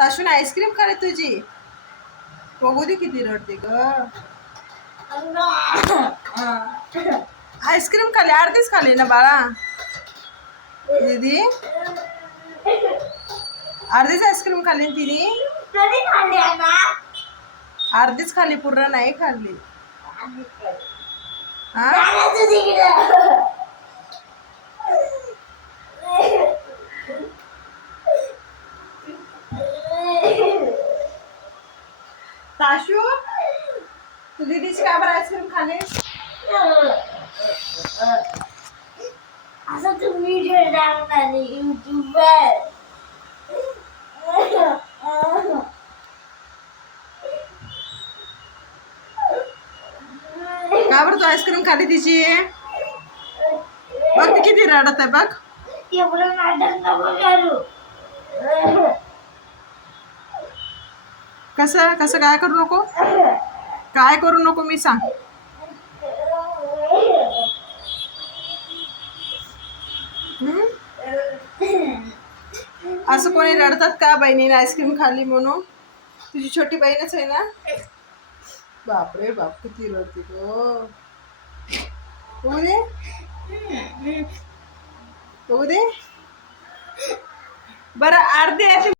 ताशून ice cream खाले तुझी. बघू दे किती रडते ग. आईस्क्रीम खाली अर्धीच खाली ना बाळा. दीदी अर्धीच आईस्क्रीम खाल्ली ना तिने. अर्धीच खाल्ली पूर्ण नाही खाल्ली. ताशू तू दीदीची का बरं आईस्क्रीम खाली. असं तू व्हिडिओ टाकणार युट्यूबवर. का बरं तू आईस्क्रीम खाली तिची. बघ ती किती रडत आहे बघ. एवढं नाटक नको करू. कसं कसं काय करू नको. काय करू नको मी सांग. असं कोणी रडतात का बहिणीने आईस्क्रीम खाल्ली म्हणून. तुझी छोटी बहीणच आहे ना. बापरे बाप किती रडते गो. बघू दे बघू दे बरं अर्धे